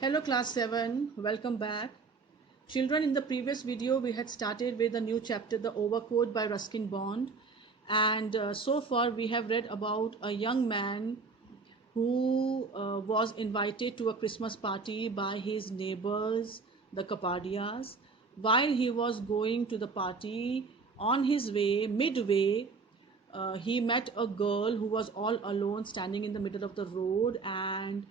Hello class 7, welcome back. Children, in the previous video we had started with a new chapter, The Overcoat by Ruskin Bond, and so far we have read about a young man who was invited to a Christmas party by his neighbors, the Kapardias. While he was going to the party, on his way, midway, he met a girl who was all alone standing in the middle of the road, and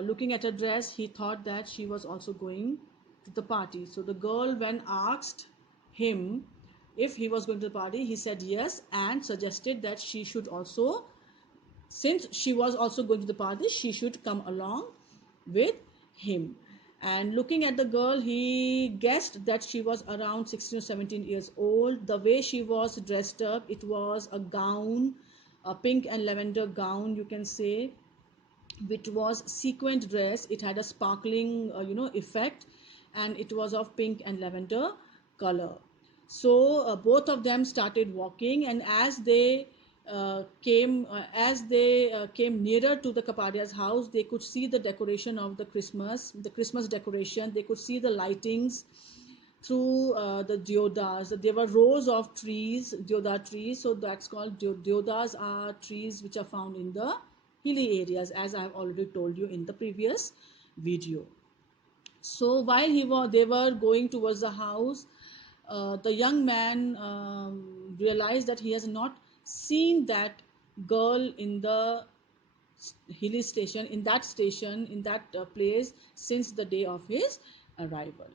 looking at her dress, he thought that she was also going to the party. So the girl, when asked him if he was going to the party, he said yes and suggested that she should also, since she was also going to the party, she should come along with him. And looking at the girl, he guessed that she was around 16 or 17 years old. The way she was dressed up, it was a gown, a pink and lavender gown, you can say, which was sequined dress. It had a sparkling effect, and it was of pink and lavender color. So both of them started walking, and as they came nearer to the Kapadia's house, they could see the decoration of the Christmas decoration. They could see the lightings through the deodas. There were rows of trees, deodar trees. So that's called deodas are trees which are found in the hilly areas, as I have already told you in the previous video. So while they were going towards the house, the young man realized that he has not seen that girl in the hilly station, in that place, since the day of his arrival.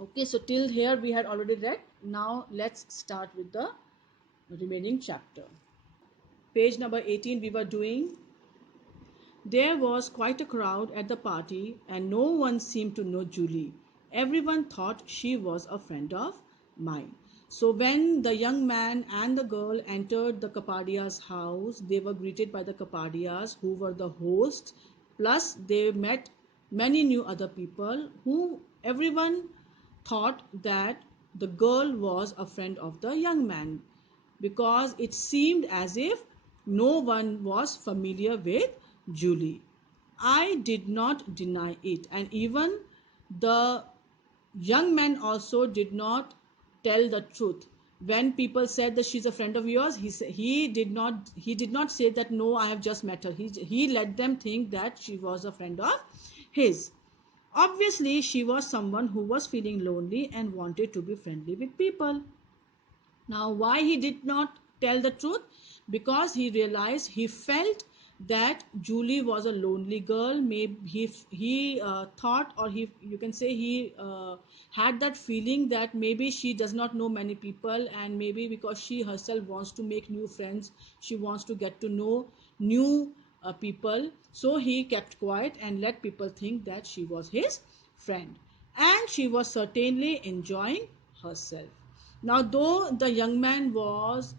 Okay, so till here we had already read. Now let's start with the remaining chapter. Page number 18 we were doing. There was quite a crowd at the party, and no one seemed to know Julie. Everyone thought she was a friend of mine. So when the young man and the girl entered the Kapadia's house, they were greeted by the Kapadias, who were the hosts. Plus, they met many new other people who everyone thought that the girl was a friend of the young man, because it seemed as if no one was familiar with Julie. I did not deny it, and even the young man also did not tell the truth. When people said that she's a friend of yours, he did not say that no, I have just met her. He let them think that she was a friend of his. Obviously, she was someone who was feeling lonely and wanted to be friendly with people. Now, why he did not tell the truth? Because he realized, he felt that Julie was a lonely girl. Maybe he thought, or he you can say he had that feeling that maybe she does not know many people, and maybe because she herself wants to make new friends, she wants to get to know new people. So he kept quiet and let people think that she was his friend, and she was certainly enjoying herself. Now, though the young man was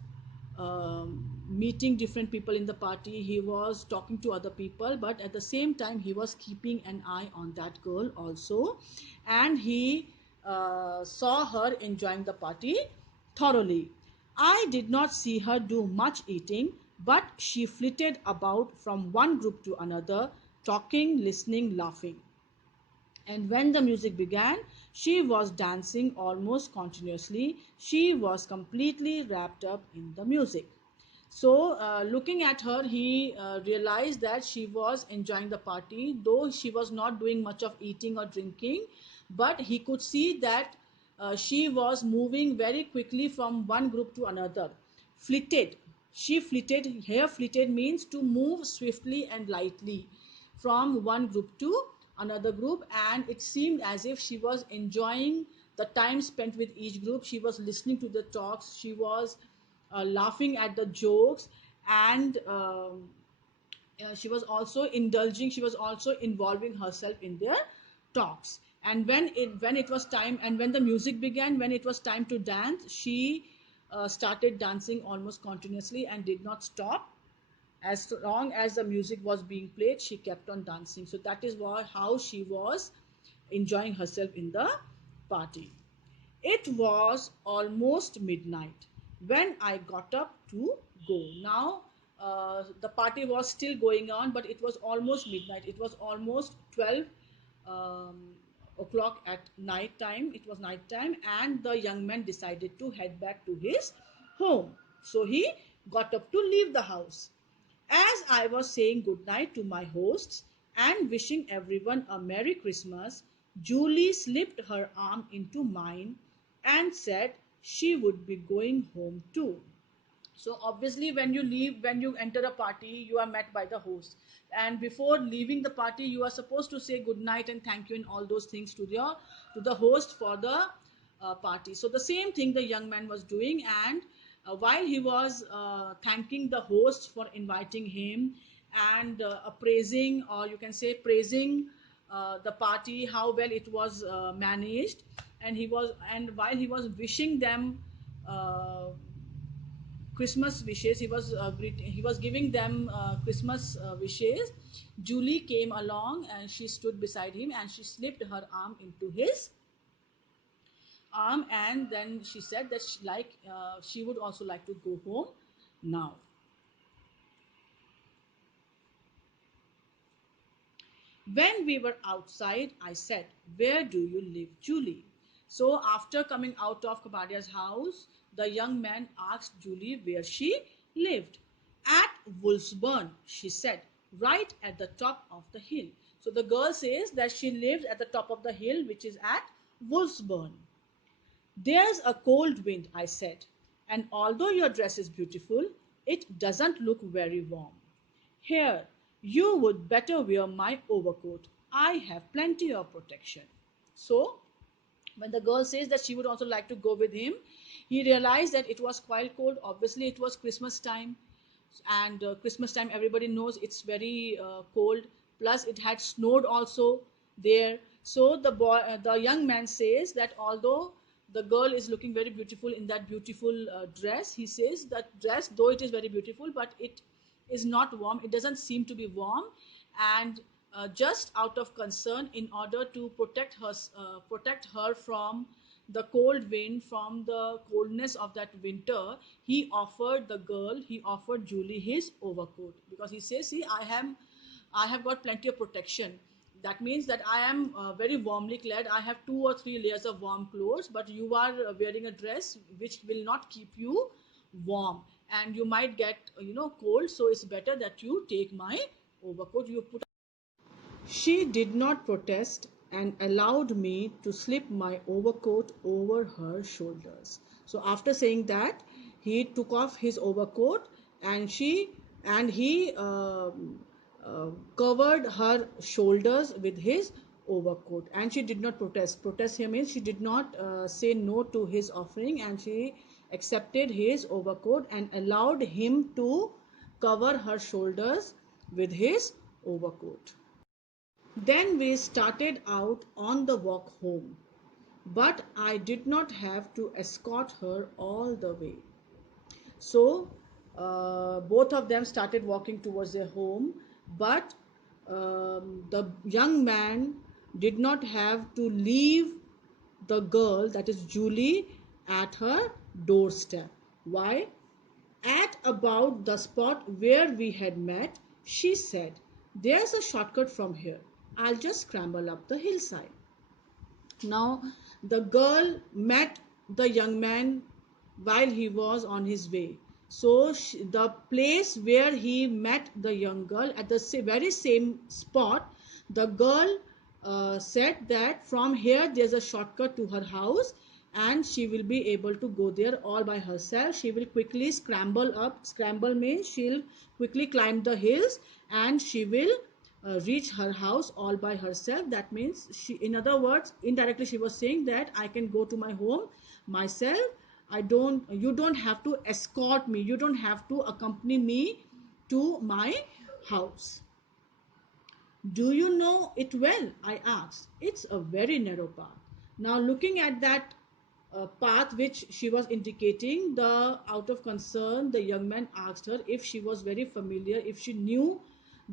meeting different people in the party, he was talking to other people, but at the same time, he was keeping an eye on that girl also, and he saw her enjoying the party thoroughly. I did not see her do much eating, but she flitted about from one group to another, talking, listening, laughing. And when the music began, she was dancing almost continuously. She was completely wrapped up in the music. So, looking at her, he realized that she was enjoying the party, though she was not doing much of eating or drinking. But he could see that she was moving very quickly from one group to another. Flitted. She flitted. Here, flitted means to move swiftly and lightly from one group to another group, and it seemed as if she was enjoying the time spent with each group. She was listening to the talks, she was laughing at the jokes, and she was also involving herself in their talks. And when it was time, and when the music began, when it was time to dance, she started dancing almost continuously and did not stop. As long as the music was being played, she kept on dancing. So that is how she was enjoying herself in the party. It was almost midnight when I got up to go. Now, the party was still going on, but it was almost midnight. It was almost 12 um, o'clock at night time. It was night time, and the young man decided to head back to his home. So he got up to leave the house. As I was saying goodnight to my hosts and wishing everyone a Merry Christmas, Julie slipped her arm into mine and said she would be going home too. So obviously, when you leave, when you enter a party, you are met by the host, and before leaving the party, you are supposed to say good night and thank you and all those things to the host for the party. So the same thing the young man was doing, and while he was thanking the host for inviting him and appraising, or you can say praising, the party, how well it was managed, and while he was wishing them uh, Christmas wishes. He was giving them Christmas wishes. Julie came along and she stood beside him and she slipped her arm into his arm, and then she said that she would also like to go home now. When we were outside, I said, "Where do you live, Julie?" So, after coming out of Kapadia's house, the young man asked Julie where she lived. At Woolsburn, she said, right at the top of the hill. So, the girl says that she lives at the top of the hill, which is at Woolsburn. There's a cold wind, I said, and although your dress is beautiful, it doesn't look very warm. Here, you would better wear my overcoat. I have plenty of protection. So, when the girl says that she would also like to go with him, he realized that it was quite cold. Obviously, it was Christmas time, and Christmas time, everybody knows it's very cold. Plus, it had snowed also there. So the young man says that although the girl is looking very beautiful in that beautiful dress, he says that dress, though it is very beautiful, but it is not warm. It doesn't seem to be warm, and just out of concern, in order to protect her from the cold wind, from the coldness of that winter, he offered Julie his overcoat, because he says, see, I have got plenty of protection. That means that I am very warmly clad. I have 2 or 3 layers of warm clothes, but you are wearing a dress which will not keep you warm, and you might get cold. So it's better that you take my overcoat. You put. She did not protest and allowed me to slip my overcoat over her shoulders. So after saying that, he took off his overcoat, and he covered her shoulders with his overcoat, and she did not protest. Protest here means she did not say no to his offering, and she accepted his overcoat and allowed him to cover her shoulders with his overcoat. Then we started out on the walk home, but I did not have to escort her all the way. So both of them started walking towards their home, but the young man did not have to leave the girl, that is Julie, at her doorstep. Why? At about the spot where we had met, she said, "There's a shortcut from here. I'll just scramble up the hillside." Now, the girl met the young man while he was on his way. So, the place where he met the young girl, at the very same spot, the girl said that from here there's a shortcut to her house, and she will be able to go there all by herself. She will quickly scramble up. Scramble means she'll quickly climb the hills, and she will reach her house all by herself. That means, in other words, indirectly she was saying that I can go to my home myself. You don't have to escort me. You don't have to accompany me to my house. Do you know it well? I asked. It's a very narrow path. Now, looking at that path which she was indicating, out of concern, the young man asked her if she was very familiar, if she knew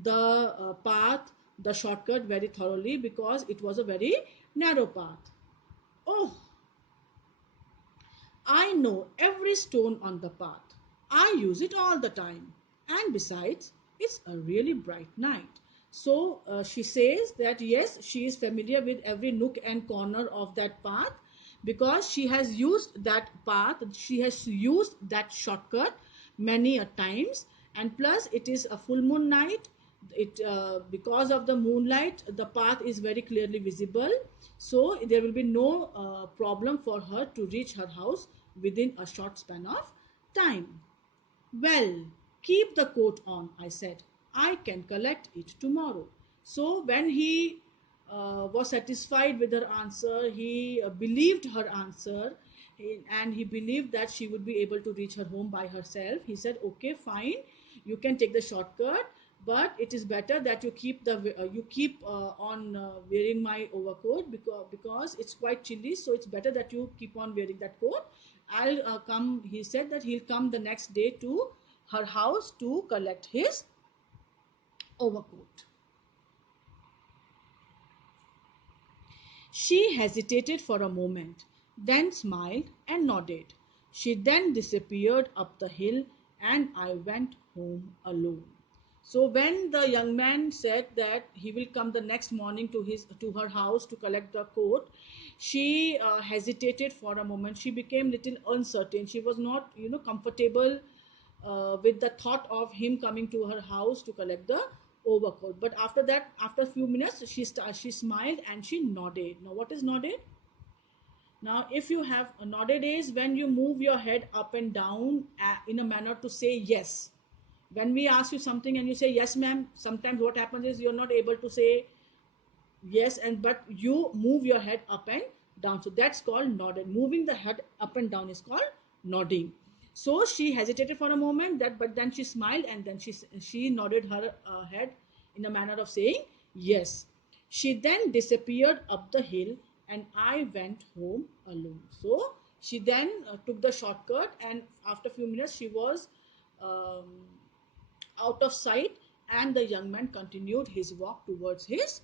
the path, the shortcut very thoroughly, because it was a very narrow path. Oh, I know every stone on the path. I use it all the time. And besides, it's a really bright night. So she says that yes, she is familiar with every nook and corner of that path because she has used that path, she has used that shortcut many a times. And plus, it is a full moon night. It because of the moonlight, the path is very clearly visible. So there will be no problem for her to reach her house within a short span of time. Well, keep the coat on, I said. I can collect it tomorrow. So, when he was satisfied with her answer, he believed her answer, and he believed that she would be able to reach her home by herself. He said, okay, fine, you can take the shortcut, but it is better that you keep on wearing my overcoat, because it's quite chilly, so it's better that you keep on wearing that coat. I'll come. He said that he'll come the next day to her house to collect his overcoat. She hesitated for a moment, then smiled and nodded. She then disappeared up the hill, and I went home alone. So when the young man said that he will come the next morning to her house to collect the coat, she hesitated for a moment. She became little uncertain. She was not, comfortable with the thought of him coming to her house to collect the overcoat. But after that, after a few minutes, she smiled and she nodded. Now, what is nodded? Now, if you have a nodded is when you move your head up and down in a manner to say yes. When we ask you something and you say yes, ma'am, sometimes what happens is you're not able to say yes, and but you move your head up and down, so that's called nodded. Moving the head up and down is called nodding. So she hesitated for a moment, that but then she smiled, and then she nodded her head in a manner of saying yes. She then disappeared up the hill, and I went home alone. So she then took the shortcut, and after a few minutes she was um, out of sight, and the young man continued his walk towards his